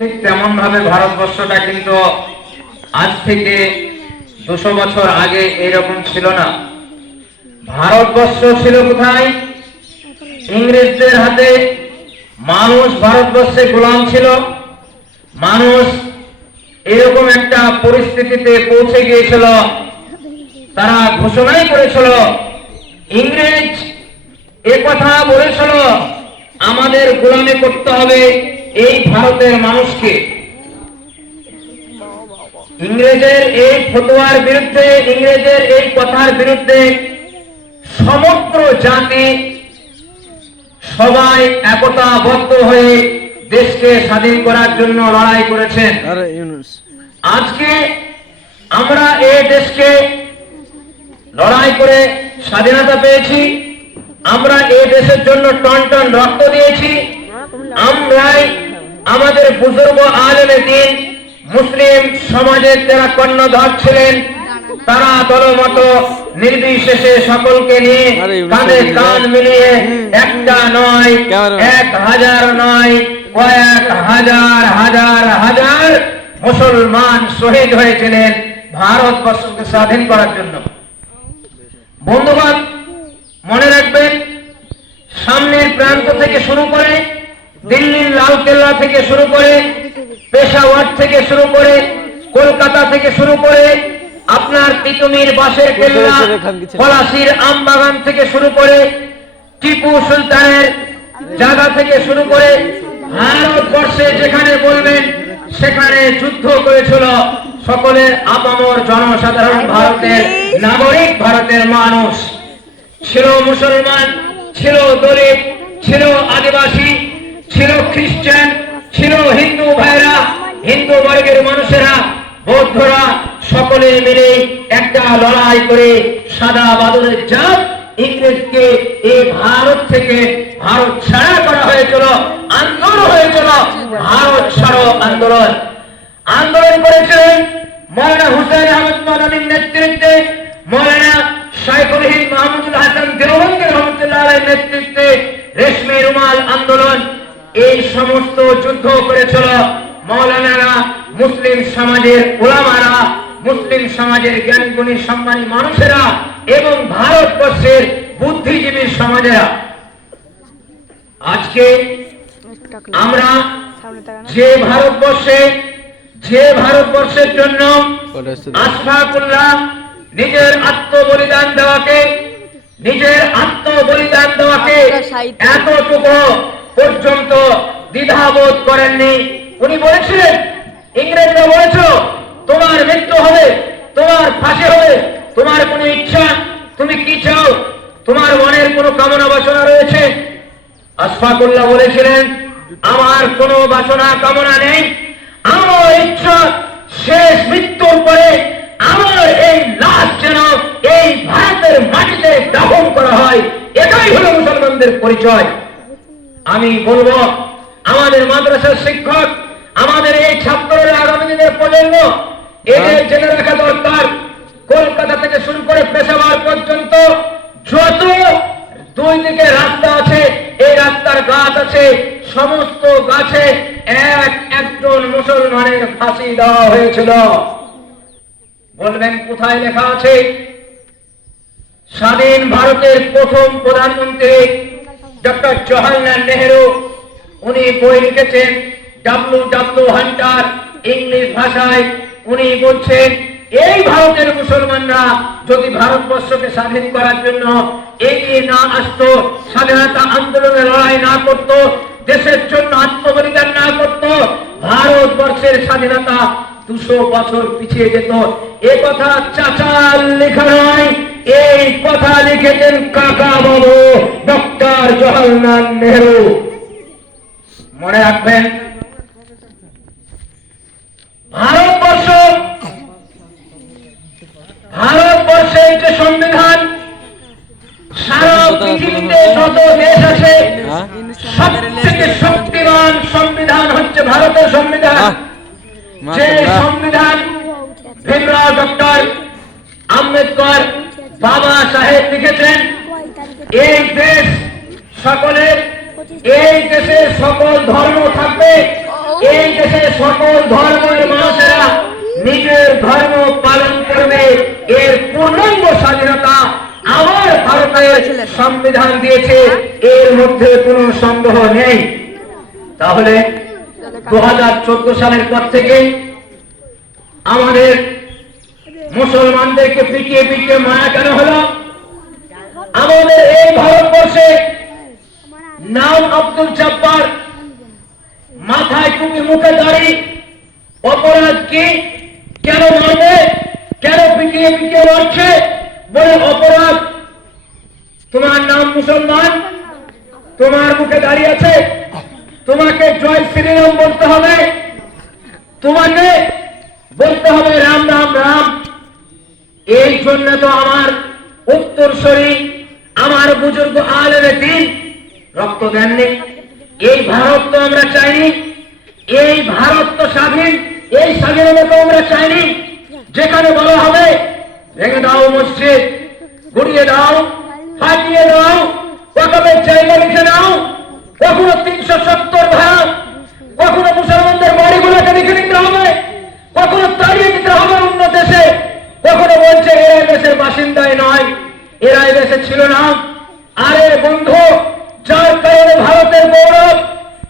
ঠিক তেমন ভাবে ভারতবর্ষটা কিন্তু আজ থেকে 200 বছর আগে এরকম ছিল না। ভারতবর্ষ ছিল কোথায়? ইংরেজদের হাতে। মানুষ ভারতবর্ষে গোলাম ছিল। মানুষ এরকম একটা পরিস্থিতিতে পৌঁছে গিয়েছিল, তারা ঘোষণাই করেছিল, ইংরেজ কথা বলেছিল আমাদের গোলামি করতে হবে এই ভারতের মানুষকে। ইংরেজের এই ফতোয়ার বিরুদ্ধে, ইংরেজের এই কথার বিরুদ্ধে সমগ্র জাতি সবাই একতাবদ্ধ হয়ে দেশকে স্বাধীন করার জন্য লড়াই করেছেন। আজকে আমরা এই দেশকে লড়াই করে স্বাধীনতা পেয়েছি। আমরা এই দেশের জন্য টন টন রক্ত দিয়েছি। আমরাই আমাদের বুজুর্গ আলেমে দ্বীন মুসলিম সমাজের যারা কর্ণধার ছিলেন, তারা দলমত নির্বিশেষে সকলকে নিয়ে কাঁধে কাঁধ মিলিয়ে একটা নয়, 1000 নয়, কয়েক হাজার হাজার হাজার মুসলমান শহীদ হয়েছিলেন ভারতবর্ষকে স্বাধীন করার জন্য। বন্ধুগণ, মনে রাখবেন, সামনের প্রান্ত থেকে শুরু করে, দিল্লির লালকেল্লা থেকে শুরু করে, পেশাওয়ার থেকে শুরু করে, কলকাতা থেকে শুরু করে, আপনার তিতুমির বাঁশের কেল্লা, পলাশির আমবাগান থেকে শুরু করে, টিপু সুলতানের জায়গা থেকে শুরু করে, ভারতবর্ষে যেখানে বলবেন সেখানে যুদ্ধ করেছিল সকলের আপামর জনসাধারণ, ভারতের নাগরিক, ভারতের মানুষ। ছিল মুসলমান, ছিল দলিত, ছিল আদিবাসী, ছিল খ্রিস্টান, ছিল হিন্দু ভাইরা, হিন্দু বর্গের মানুষেরা, বৌদ্ধরা, সকলে মিলে একটা লড়াই করে সাদা বাদলের জাত ইংরেজকে এই ভারত থেকে ভারত ছাড়া করা হয়েছিল। আন্দোলন হয়েছিল ভারত ছাড়ো আন্দোলন। আন্দোলন করেছিলেন মৌলানা হুসাইন আহমদ মাদানির নেতৃত্বে, মৌলানা শাইখুল হিন্দ মাহমুদুল হাসান দেওবন্দি রহমতুল্লাহ আলাইহির নেতৃত্বে রেশমি রুমাল আন্দোলন। এই সমস্ত যুদ্ধ করেছিল মৌলানারা, মুসলিম সমাজের ওলামারা, মুসলিম সমাজের জ্ঞানীগুণী সম্মানী মানুষেরা এবং ভারতবর্ষের বুদ্ধিজীবী সমাজেরা। আজকে আমরা যে ভারতবর্ষের জন্য আশফাকুল্লাহ নিজের আত্মবলিদান দেওয়াকে এতটুকু পর্যন্ত দ্বিধাবোধ করেননি। উনি বলেছিলেন, ইংরেজরা বলেছিল তোমার মৃত্যু হবে, তোমার ফাঁসি হবে, তোমার কোনো ইচ্ছা, তুমি কি চাও, তোমার মনের কোনো কামনা বাসনা রয়েছে? আশফাকুল্লাহ বলেছিলেন, আমার কোনো বাসনা কামনা নেই, আমার ইচ্ছা শেষ মৃত্যুর পরে আমার এই লাশ যেন এই ভারতের মাটিতে দাফন করা হয়। এটাই হলো মুসলমানদের পরিচয়। আমি বলবো, আমাদের মাদ্রাসার শিক্ষক, আমাদের এই ছাত্ররা, আগামী দিনের প্রজন্ম, এদের জেনে রাখা দরকার, কলকাতা থেকে শুরু করে পেশাওয়ার পর্যন্ত যত দুই দিকে রাস্তা আছে, এই রাস্তার গাছ আছে, সমস্ত গাছে একজন মুসলমানের ফাঁসি দেওয়া হয়েছিল। বলবেন কোথায় লেখা আছে? স্বাধীন ভারতের প্রথম প্রধানমন্ত্রী ডক্টর জওহরলাল নেহেরু, উনি বই লিখেছেন W.W. হান্টার, ইংলিশ ভাষায়। উনি বলছেন, এই ভারতের মুসলমানরা যদি ভারতবর্ষকে স্বাধীন করার জন্য এগিয়ে না আসতো, স্বাধীনতা আন্দোলনে লড়াই না করত, দেশের জন্য আত্মবলিদান না করত, ভারতবর্ষের স্বাধীনতা 200 বছর পিছিয়ে যেত। এ কথা চাচার লেখা নয়, এই কথা লিখেছেন কাকা বাবু ডক্টর জওহরলাল নেহেরু। মনে রাখবেন, ভারতবর্ষের যে সংবিধান, সারা পৃথিবীতে যত দেশ আছে সবথেকে শক্তিমান সংবিধান হচ্ছে ভারতের সংবিধান। যে সংবিধান ভীমরাও ডক্টর আম্বেদকর বাবা সাহেব লিখেছেন, এই দেশ সকলের, এই দেশে সকল ধর্ম থাকবে, এই দেশে সকল ধর্মের মানুষেরা নিজের ধর্ম পালন করবে, এর পূর্ণাঙ্গ স্বাধীনতা আমার ভারতের সংবিধান দিয়েছে, এর মধ্যে কোনো সন্দেহ নেই। তাহলে 2014 সালের পর থেকে আমাদের মুসলমানদেরকে পিটিয়ে পিটিয়ে মারা কেন হলো? আমাদের এই ভারতবর্ষে নাম আব্দুল জব্বার, মাথায় টুপি মুখে দাড়ি, অপরাধ কি? কেন মারবে? কেন পিটিয়ে পিটিয়ে মারছে? বলে অপরাধ। তোমার নাম মুসলমান, তোমার মুখে দাঁড়িয়ে আছে, তোমাকে জয় শ্রীরাম বলতে হবে, তোমাকে বলতে হবে রাম রাম রাম। এই জন্য তো আমার উত্তরসূরি, আমার বুজুর্গ আলেমে দ্বীন রক্ত দেননি। এই ভারত তো আমরা চাইনি, এই ভারত তো স্বাধীন, এই স্বাধীনতা তো আমরা চাইনি যেখানে বলা হবে ভেঙে দাও মসজিদ, গুড়িয়ে দাও, ফাটিয়ে দাও, ওয়াকফের জায়গা লিখে দাও, কখনো 370 ধারা, কখনো মুসলমানদের বাড়িগুলোকে লিখে নিতে হবে, কখনো তাড়িয়ে দিতে হবে অন্য দেশে, কখনো বলছে এরা দেশের বাসিন্দাই নয়, এরা দেশে ছিল না। আরে বন্ধু,